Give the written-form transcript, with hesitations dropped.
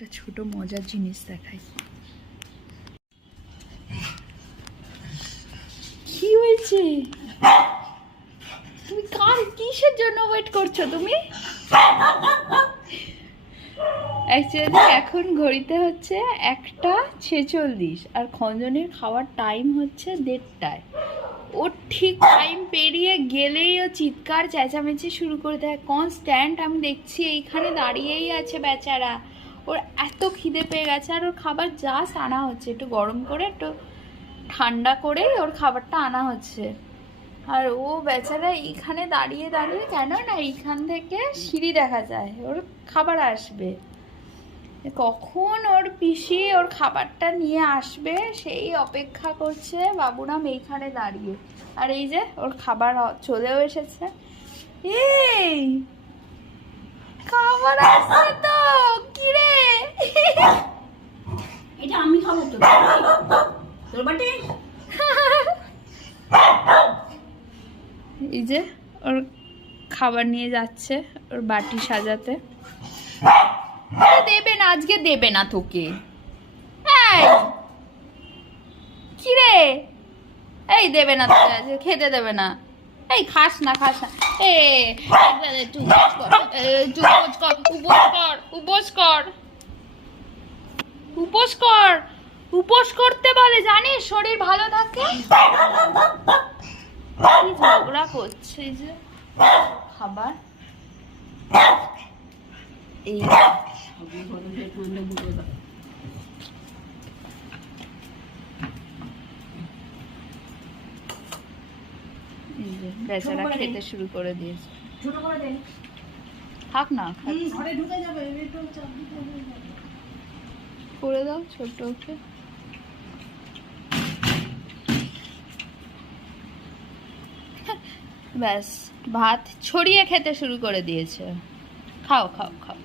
একটা ছোট মজার জিনিস দেখাই। কি হয়েছে? তুমি কিসের জন্য ওয়েট করছো তুমি? অ্যাকচুয়ালি এখন ঘড়িতে হচ্ছে 1:46 আর খঞ্জনের খাওয়ার টাইম হচ্ছে 1:30টায়। ও ঠিক টাইম পেরিয়ে গেলেই ও চিৎকার চেঁচামেচি শুরু করে দেয় কনস্ট্যান্ট। আমি দেখছি এইখানে দাঁড়িয়েই আছে বেচারা। ওর এত খিদে পেয়ে গেছে আর ওর খাবার জাস্ট আনা হচ্ছে, একটু গরম করে একটু ঠান্ডা করেই ওর খাবারটা আনা হচ্ছে। আর ও বেচারা এইখানে দাঁড়িয়ে দাঁড়িয়ে, কেন না এইখান থেকে সিঁড়ি দেখা যায়, ওর খাবার আসবে, কখন ওর পিসি ওর খাবারটা নিয়ে আসবে সেই অপেক্ষা করছে বাবুরাম এইখানে দাঁড়িয়ে। আর এই যে ওর খাবার চলেও এসেছে। এই খাবার আসছে তো, কি রে? এটা আমি খাবো তো, তোর বাটে। এই যে ওর খাবার নিয়ে যাচ্ছে ওর বাটি সাজাতে। দেবে না আজকে, দেবে না তোকে। এই কি রে? এই দেবে না তোকে আজকে, খেতে দেবে না। এই খাস না খাস না। উপোস করতে বলে, জানিস শরীর ভালো থাকে। কি ঝগড়া করছে যে খাবার। এই বেচারা খেতে শুরু করে দিয়েছে। ছোট করে দে, থাক না, ঘরে ঢুকে যাবে। করে দাও ছোট ওকে। ব্যাস ভাত ছড়িয়ে খেতে শুরু করে দিয়েছে। খাও খাও খাও।